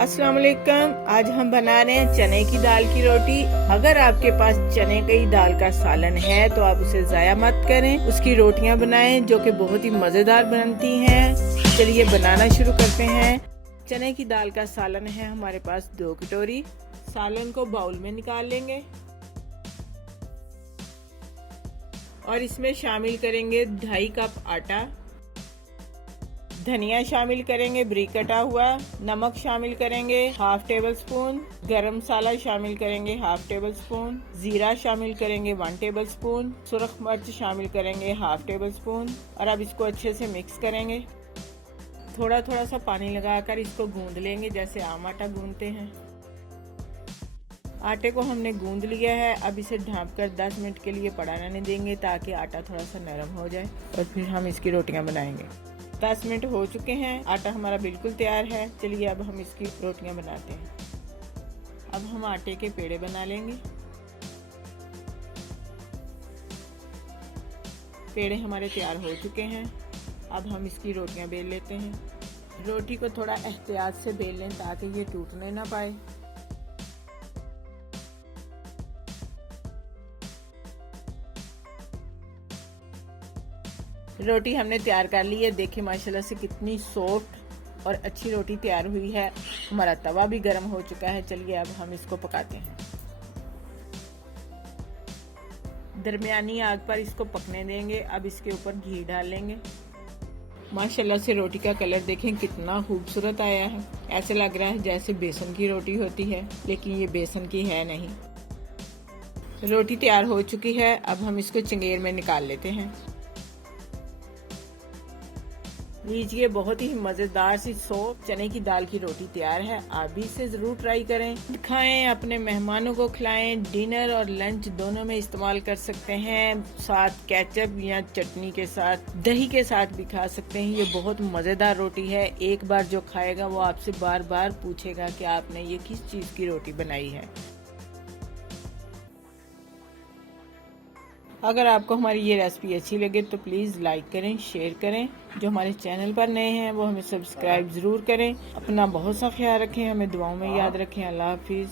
अस्सलाम वालेकुम। आज हम बना रहे हैं चने की दाल की रोटी। अगर आपके पास चने की दाल का सालन है तो आप उसे ज़ाया मत करें, उसकी रोटियां बनाएं जो कि बहुत ही मज़ेदार बनती हैं। चलिए बनाना शुरू करते हैं। चने की दाल का सालन है हमारे पास 2 कटोरी। सालन को बाउल में निकाल लेंगे और इसमें शामिल करेंगे 2.5 कप आटा, धनिया शामिल करेंगे ब्रीक कटा हुआ, नमक शामिल करेंगे 1/2 टेबल स्पून, गरम मसाला शामिल करेंगे 1/2 टेबल स्पून, जीरा शामिल करेंगे 1 टेबल स्पून, सुरख मिर्च शामिल करेंगे 1/2 टेबल स्पून। और अब इसको अच्छे से मिक्स करेंगे। थोड़ा थोड़ा सा पानी लगाकर इसको गूंद लेंगे जैसे आम आटा गूंदते हैं। आटे को हमने गूंद लिया है। अब इसे ढाँपकर 10 मिनट के लिए पड़ा रहने देंगे ताकि आटा थोड़ा सा नरम हो जाए और फिर हम इसकी रोटियां बनाएंगे। 10 मिनट हो चुके हैं, आटा हमारा बिल्कुल तैयार है। चलिए अब हम इसकी रोटियां बनाते हैं। अब हम आटे के पेड़े बना लेंगे। पेड़े हमारे तैयार हो चुके हैं। अब हम इसकी रोटियां बेल लेते हैं। रोटी को थोड़ा एहतियात से बेल लें ताकि ये टूटने ना पाए। रोटी हमने तैयार कर ली है। देखिए माशाल्लाह से कितनी सॉफ्ट और अच्छी रोटी तैयार हुई है। हमारा तवा भी गर्म हो चुका है। चलिए अब हम इसको पकाते हैं। दरमियानी आग पर इसको पकने देंगे। अब इसके ऊपर घी डाल लेंगे। माशाल्लाह से रोटी का कलर देखें कितना खूबसूरत आया है। ऐसे लग रहा है जैसे बेसन की रोटी होती है, लेकिन ये बेसन की है नहीं। रोटी तैयार हो चुकी है। अब हम इसको चंगेर में निकाल लेते हैं। लीजिए बहुत ही मज़ेदार सी सॉफ्ट चने की दाल की रोटी तैयार है। आप भी इसे ज़रूर ट्राई करें, खाएं, अपने मेहमानों को खिलाएं। डिनर और लंच दोनों में इस्तेमाल कर सकते हैं। साथ केचप या चटनी के साथ, दही के साथ भी खा सकते हैं। ये बहुत मज़ेदार रोटी है। एक बार जो खाएगा वो आपसे बार बार पूछेगा कि आपने ये किस चीज़ की रोटी बनाई है। अगर आपको हमारी ये रेसिपी अच्छी लगे तो प्लीज़ लाइक करें, शेयर करें। जो हमारे चैनल पर नए हैं वो हमें सब्सक्राइब ज़रूर करें। अपना बहुत सा ख्याल रखें, हमें दुआओं में याद रखें। अल्लाह हाफिज़।